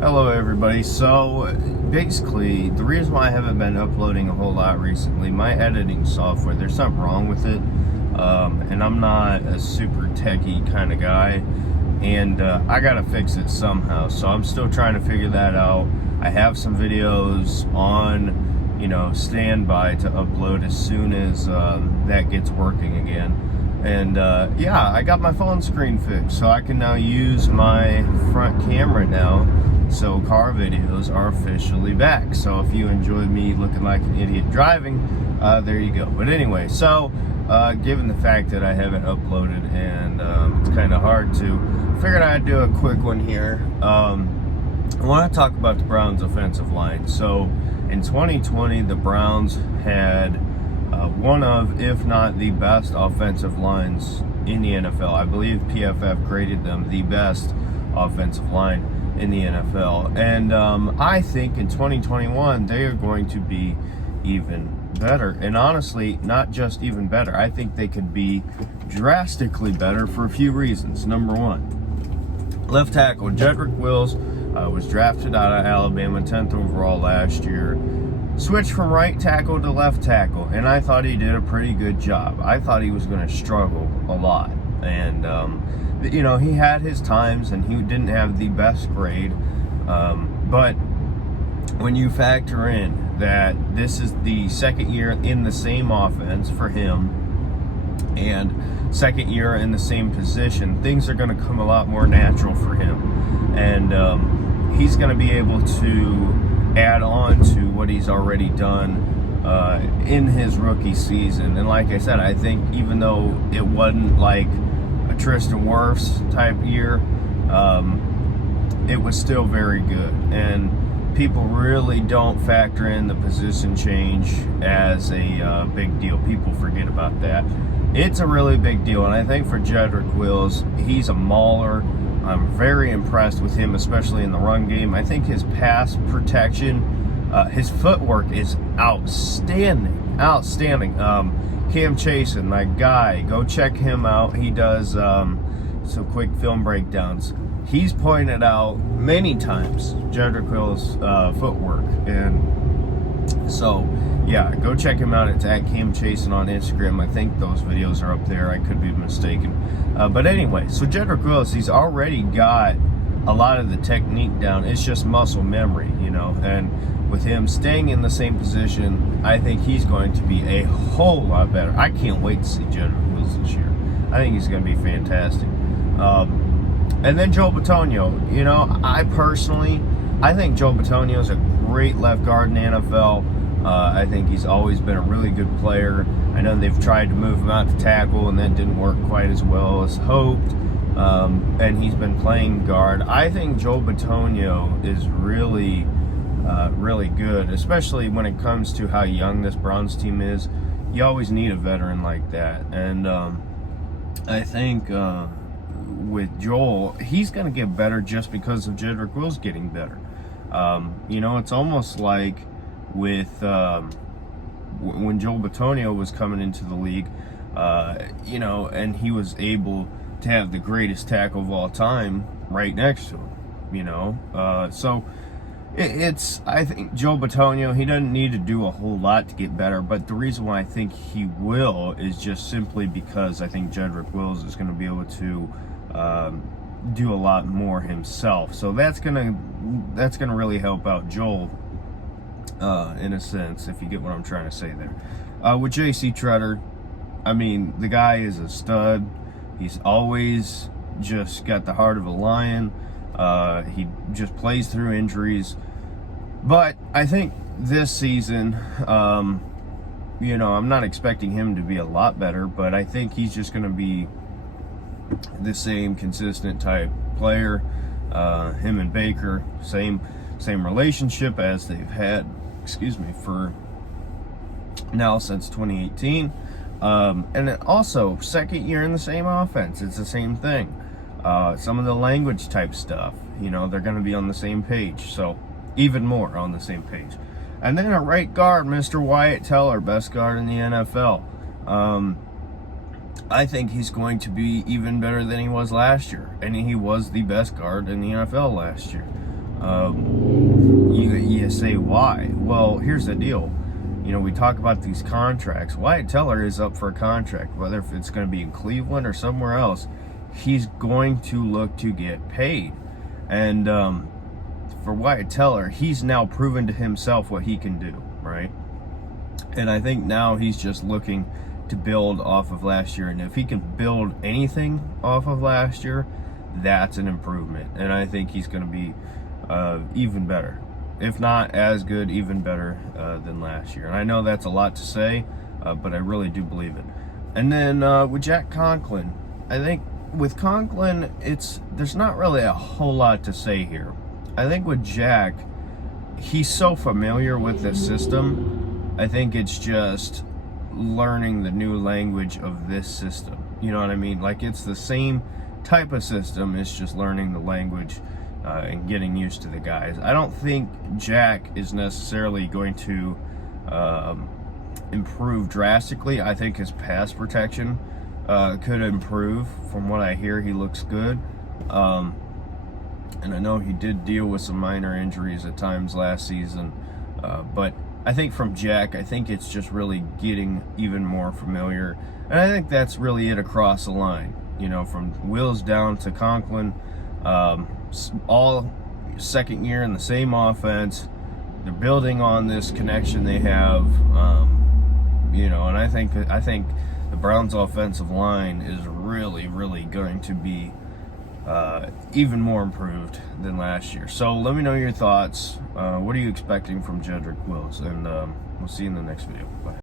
Hello everybody. So basically the reason why I haven't been uploading a whole lot recently, my editing software, there's something wrong with it, and I'm not a super techie kind of guy, and I gotta fix it somehow. So I'm still trying to figure that out. I have some videos on standby to upload as soon as that gets working again. And yeah, I got my phone screen fixed, so I can now use my front camera now. So car videos are officially back. So if you enjoyed me looking like an idiot driving, there you go. But anyway, so given the fact that I haven't uploaded and it's kind of hard to, figured I'd do a quick one here. I want to talk about the Browns offensive line. So in 2020, the Browns had one of, if not the best offensive lines in the NFL. I believe PFF graded them the best offensive line in the NFL. And I think in 2021, they are going to be even better. And honestly, not just even better. I think they could be drastically better for a few reasons. Number one, left tackle Jedrick Wills was drafted out of Alabama, 10th overall last year. Switched from right tackle to left tackle, and I thought he did a pretty good job. I thought he was going to struggle a lot, and he had his times, and he didn't have the best grade. But when you factor in that this is the second year in the same offense for him, and second year in the same position, things are going to come a lot more natural for him, and he's going to be able to add on to what he's already done in his rookie season. And like I said, I think even though it wasn't like a Tristan Wirfs type year, it was still very good. And people really don't factor in the position change as a big deal. People forget about that. It's a really big deal, and I think for Jedrick Wills, he's a mauler. I'm very impressed with him, especially in the run game. I think his pass protection, his footwork is outstanding. Cam Chasen, my guy, go check him out. He does some quick film breakdowns. He's pointed out many times Jedrick Wills' footwork, and so yeah, go check him out. It's at Cam Chasen on Instagram. I think those videos are up there. I could be mistaken. But anyway, so Jedrick Wills, he's already got a lot of the technique down. It's just muscle memory, and with him staying in the same position, I think he's going to be a whole lot better. I can't wait to see Jedrick Wills this year. I think he's going to be fantastic. And then Joe Bitonio, I think Joe Bitonio is a great left guard in the NFL. I think he's always been a really good player. I know they've tried to move him out to tackle, and that didn't work quite as well as hoped. And he's been playing guard. I think Joe Bitonio is really, really good, especially when it comes to how young this Browns team is. You always need a veteran like that. And I think with Joel, he's going to get better just because of Jedrick Wills getting better. It's almost like with when Joel Bitonio was coming into the league, and he was able to have the greatest tackle of all time right next to him, so I think Joel Bitonio, he doesn't need to do a whole lot to get better, but the reason why I think he will is just simply because I think Jedrick Wills is going to be able to do a lot more himself, so that's gonna really help out Joel. In a sense, if you get what I'm trying to say there. With J.C. Tretter, I mean, the guy is a stud. He's always just got the heart of a lion. He just plays through injuries. But I think this season, I'm not expecting him to be a lot better, but I think he's just going to be the same consistent type player. Him and Baker, same relationship as they've had, for now since 2018. And also, second year in the same offense, it's the same thing. Some of the language type stuff, they're going to be on the same page, so even more on the same page. And then a right guard, Mr. Wyatt Teller, best guard in the NFL. I think he's going to be even better than he was last year. And he was the best guard in the NFL last year. You say why? Well, here's the deal. You know, we talk about these contracts. Wyatt Teller is up for a contract, whether if it's going to be in Cleveland or somewhere else. He's going to look to get paid. And for Wyatt Teller, he's now proven to himself what he can do, right? And I think now he's just looking to build off of last year. And if he can build anything off of last year, that's an improvement. And I think he's going to be even better. If not as good, even better than last year. And I know that's a lot to say, but I really do believe it. And then with Jack Conklin, I think with Conklin, there's not really a whole lot to say here. I think with Jack, he's so familiar with the system. I think it's just learning the new language of this system. You know what I mean? Like, it's the same type of system. It's just learning the language and getting used to the guys. I don't think Jack is necessarily going to improve drastically. I think his pass protection could improve. From what I hear, he looks good. And I know he did deal with some minor injuries at times last season. But I think from Jack, I think it's just really getting even more familiar. And I think that's really it across the line. You know, from Wills down to Conklin, all second year in the same offense. They're building on this connection they have. You know, and I think the Browns' offensive line is really, really going to be even more improved than last year. So let me know your thoughts. What are you expecting from Jedrick Wills? And we'll see you in the next video. Bye.